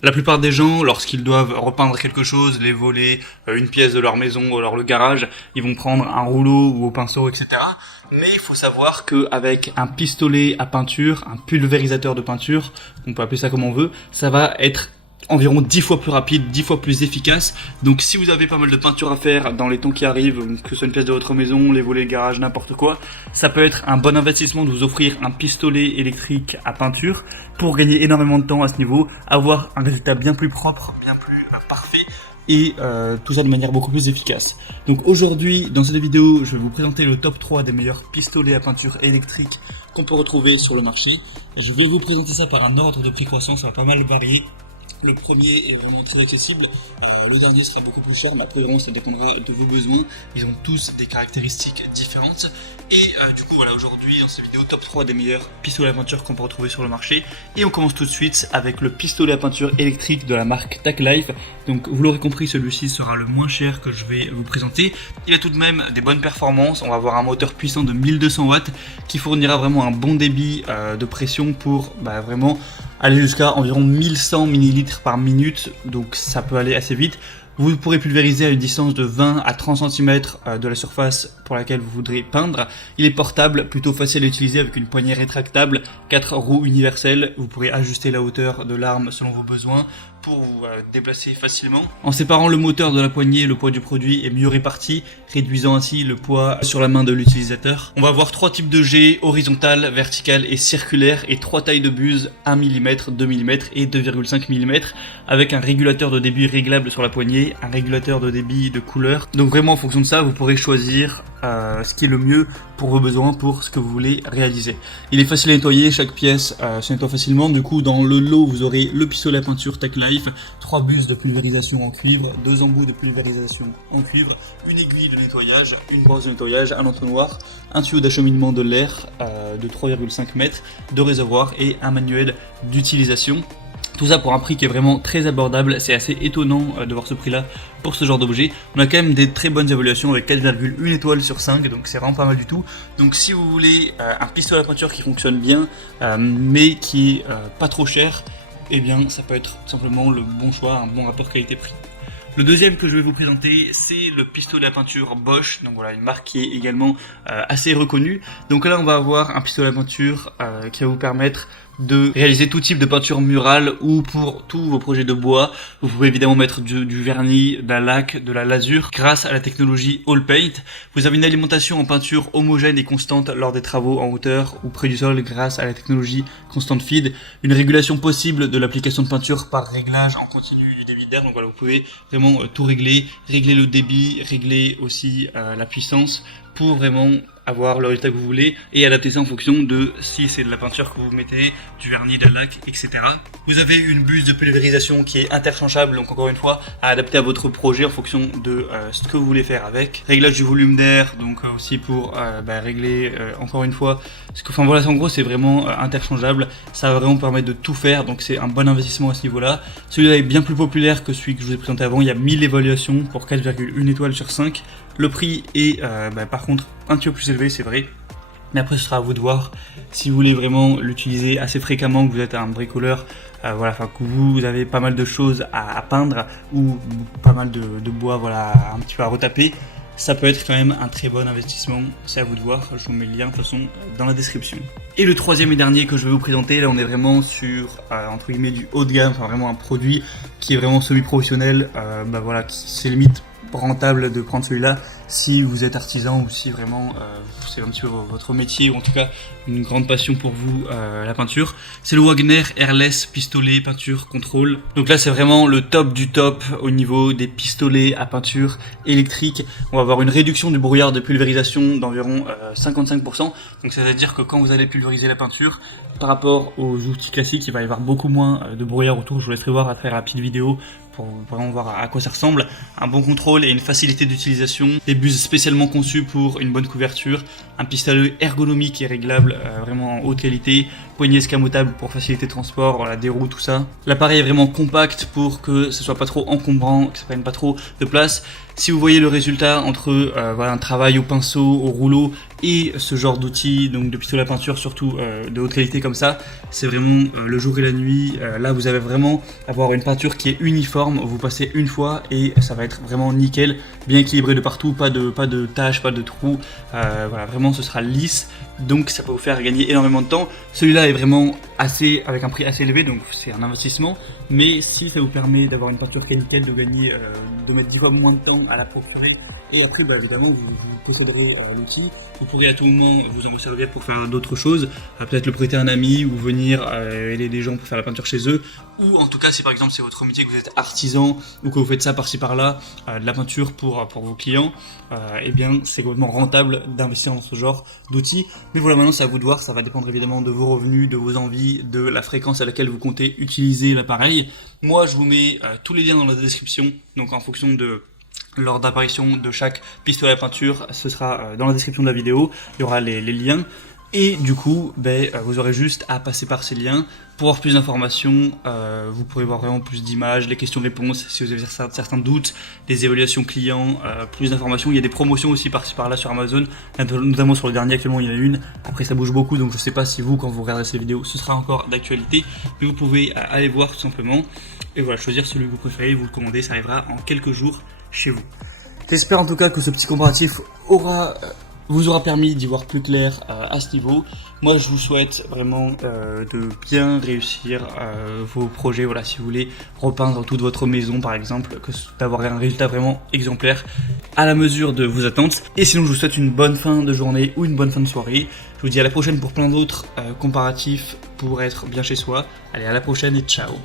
La plupart des gens, lorsqu'ils doivent repeindre quelque chose, les volets, une pièce de leur maison ou alors le garage, ils vont prendre un rouleau ou au pinceau, etc. Mais il faut savoir qu'avec un pistolet à peinture, un pulvérisateur de peinture, on peut appeler ça comme on veut, ça va être environ 10 fois plus rapide, 10 fois plus efficace. Donc si vous avez pas mal de peinture à faire dans les temps qui arrivent, que ce soit une pièce de votre maison, les volets, le garage, n'importe quoi, ça peut être un bon investissement de vous offrir un pistolet électrique à peinture pour gagner énormément de temps à ce niveau, avoir un résultat bien plus propre, bien plus parfait et tout ça de manière beaucoup plus efficace. Donc aujourd'hui, dans cette vidéo, je vais vous présenter le top 3 des meilleurs pistolets à peinture électrique qu'on peut retrouver sur le marché. Je vais vous présenter ça par un ordre de prix croissant, ça va pas mal varier. Le premier est vraiment très accessible, le dernier sera beaucoup plus cher, mais après vraiment ça dépendra de vos besoins, ils ont tous des caractéristiques différentes. Et du coup voilà, aujourd'hui dans cette vidéo top 3 des meilleurs pistolets à peinture qu'on peut retrouver sur le marché. Et on commence tout de suite avec le pistolet à peinture électrique de la marque TAClife. Donc vous l'aurez compris, celui-ci sera le moins cher que je vais vous présenter. Il a tout de même des bonnes performances, on va avoir un moteur puissant de 1200 watts qui fournira vraiment un bon débit de pression pour vraiment aller jusqu'à environ 1100 ml par minute, donc ça peut aller assez vite. Vous pourrez pulvériser à une distance de 20 à 30 cm de la surface pour laquelle vous voudrez peindre. Il est portable, plutôt facile à utiliser avec une poignée rétractable, 4 roues universelles. Vous pourrez ajuster la hauteur de l'arme selon vos besoins pour vous déplacer facilement. En séparant le moteur de la poignée, le poids du produit est mieux réparti, réduisant ainsi le poids sur la main de l'utilisateur. On va avoir 3 types de jets, horizontal, vertical et circulaire, et 3 tailles de buse, 1 mm, 2 mm et 2,5 mm, avec un régulateur de débit réglable sur la poignée, un régulateur de débit de couleur. Donc vraiment en fonction de ça, vous pourrez choisir ce qui est le mieux pour vos besoins, pour ce que vous voulez réaliser. Il est facile à nettoyer, chaque pièce se nettoie facilement. Du coup dans le lot vous aurez le pistolet à peinture TAClife, 3 buses de pulvérisation en cuivre, 2 embouts de pulvérisation en cuivre, une aiguille de nettoyage, une brosse de nettoyage, un entonnoir, un tuyau d'acheminement de l'air de 3,5 mètres, 2 réservoirs et un manuel d'utilisation. Tout ça pour un prix qui est vraiment très abordable. C'est assez étonnant de voir ce prix là pour ce genre d'objet. On a quand même des très bonnes évaluations avec 4,1 étoiles sur 5, donc c'est vraiment pas mal du tout. Donc si vous voulez un pistolet à peinture qui fonctionne bien mais qui est pas trop cher, eh bien ça peut être tout simplement le bon choix, un bon rapport qualité-prix. Le deuxième que je vais vous présenter, c'est le pistolet à peinture Bosch, donc voilà, une marque qui est également assez reconnue. Donc là on va avoir un pistolet à peinture qui va vous permettre de réaliser tout type de peinture murale ou pour tous vos projets de bois. Vous pouvez évidemment mettre du vernis, de la laque, de la lasure grâce à la technologie All Paint. Vous avez une alimentation en peinture homogène et constante lors des travaux en hauteur ou près du sol grâce à la technologie Constant Feed. Une régulation possible de l'application de peinture par réglage en continu du débit d'air. Donc voilà, vous pouvez vraiment tout régler le débit, régler aussi la puissance pour vraiment avoir le résultat que vous voulez et adapter ça en fonction de si c'est de la peinture que vous mettez, du vernis, de la laque, etc. Vous avez une buse de pulvérisation qui est interchangeable, donc encore une fois à adapter à votre projet en fonction de ce que vous voulez faire avec. Réglage du volume d'air, donc aussi pour régler encore une fois enfin voilà, en gros c'est vraiment interchangeable, ça va vraiment permettre de tout faire, donc c'est un bon investissement à ce niveau là. Celui-là est bien plus populaire que celui que je vous ai présenté avant, il y a 1000 évaluations pour 4,1 étoiles sur 5. Le prix est par contre un petit peu plus élevé, c'est vrai, mais après ce sera à vous de voir si vous voulez vraiment l'utiliser assez fréquemment, que vous êtes un bricoleur, que vous avez pas mal de choses à peindre ou pas mal de bois un petit peu à retaper. Ça peut être quand même un très bon investissement, c'est à vous de voir, je vous mets le lien de toute façon dans la description. Et le troisième et dernier que je vais vous présenter, là on est vraiment sur entre guillemets du haut de gamme, enfin vraiment un produit qui est vraiment semi-professionnel, c'est limite rentable de prendre celui-là si vous êtes artisan ou si vraiment c'est un petit peu votre métier ou en tout cas une grande passion pour vous la peinture. C'est le Wagner Airless pistolet peinture contrôle. Donc là c'est vraiment le top du top au niveau des pistolets à peinture électrique. On va avoir une réduction du brouillard de pulvérisation d'environ 55%. Donc ça veut dire que quand vous allez pulvériser la peinture par rapport aux outils classiques, il va y avoir beaucoup moins de brouillard autour. Je vous laisserai voir à travers la petite vidéo pour vraiment voir à quoi ça ressemble. Un bon contrôle et une facilité d'utilisation, des buses spécialement conçues pour une bonne couverture, un pistolet ergonomique et réglable vraiment en haute qualité, poignée escamotable pour faciliter le transport, des roues, tout ça. L'appareil est vraiment compact pour que ce soit pas trop encombrant, que ça prenne pas trop de place. Si vous voyez le résultat entre voilà, un travail au pinceau, au rouleau et ce genre d'outils, donc de pistolet à peinture surtout de haute qualité comme ça, c'est vraiment le jour et la nuit. Là vous allez vraiment avoir une peinture qui est uniforme, vous passez une fois et ça va être vraiment nickel, bien équilibré de partout, pas de taches, pas de trous, voilà, vraiment ce sera lisse, donc ça peut vous faire gagner énormément de temps. Celui-là est vraiment avec un prix assez élevé, donc c'est un investissement, mais si ça vous permet d'avoir une peinture qui est nickel, de gagner, de mettre 10 fois moins de temps à la procurer, et après bah, évidemment vous posséderez l'outil, vous pourrez à tout moment vous en servir pour faire d'autres choses, peut-être le prêter à un ami ou venir aider des gens pour faire la peinture chez eux, ou en tout cas si par exemple c'est votre métier, que vous êtes artisan ou que vous faites ça par-ci par-là, de la peinture pour vos clients, eh bien c'est complètement rentable d'investir dans ce genre d'outils. Mais voilà, maintenant c'est à vous de voir, ça va dépendre évidemment de vos revenus, de vos envies, de la fréquence à laquelle vous comptez utiliser l'appareil. Moi je vous mets tous les liens dans la description, donc en fonction de lors d'apparition de chaque pistolet à peinture, ce sera dans la description de la vidéo, il y aura les liens. Et du coup, vous aurez juste à passer par ces liens pour avoir plus d'informations. Vous pourrez voir vraiment plus d'images, les questions-réponses si vous avez certains doutes, des évaluations clients, plus d'informations. Il y a des promotions aussi par-ci par-là sur Amazon, notamment sur le dernier. Actuellement, il y en a une. Après, ça bouge beaucoup, donc je ne sais pas si vous, quand vous regarderez ces vidéos, ce sera encore d'actualité. Mais vous pouvez aller voir tout simplement. Et voilà, choisir celui que vous préférez, vous le commandez, ça arrivera en quelques jours chez vous. J'espère en tout cas que ce petit comparatif vous aura permis d'y voir plus clair à ce niveau. Moi je vous souhaite vraiment de bien réussir vos projets, voilà, si vous voulez repeindre toute votre maison par exemple, d'avoir un résultat vraiment exemplaire à la mesure de vos attentes. Et sinon je vous souhaite une bonne fin de journée ou une bonne fin de soirée. Je vous dis à la prochaine pour plein d'autres comparatifs pour être bien chez soi. Allez, à la prochaine et ciao.